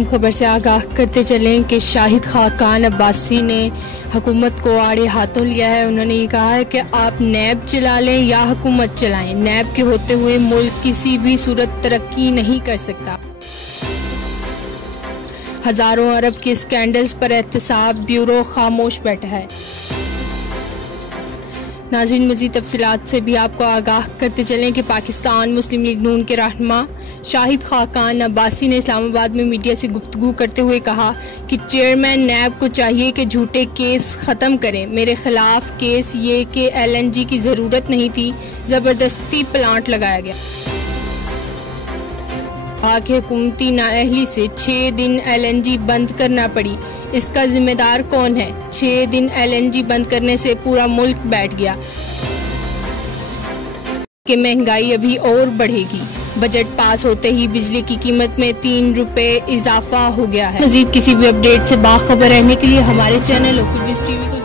अहम खबर से आगाह करते चलें कि शाहिद खाकान अब्बासी ने हुकूमत को आड़े हाथों लिया है। उन्होंने ये कहा है कि आप नैब चला लें या हुकूमत चलाएं, नैब के होते हुए मुल्क किसी भी सूरत तरक्की नहीं कर सकता। हज़ारों अरब के स्कैंडल्स पर एहतसाब ब्यूरो खामोश बैठा है। नाज़रीन, मज़ीद तफसीलात से भी आपको आगाह करते चलें कि पाकिस्तान मुस्लिम लीग नून के रहनुमा शाहिद खाकान अब्बासी ने इस्लामाबाद में मीडिया से गुफ्तगू करते हुए कहा कि चेयरमैन नैब को चाहिए कि झूठे केस ख़त्म करें। मेरे ख़िलाफ़ केस ये कि LNG की ज़रूरत नहीं थी, ज़बरदस्ती प्लांट लगाया गया। कि हुकूमती नाअहली से 6 दिन LNG बंद करना पड़ी, इसका जिम्मेदार कौन है? 6 दिन LNG बंद करने से पूरा मुल्क बैठ गया कि महंगाई अभी और बढ़ेगी। बजट पास होते ही बिजली की कीमत में 3 रुपये इजाफा हो गया है। मज़ीद किसी भी अपडेट से बाखबर रहने के लिए हमारे चैनल OQGS TV को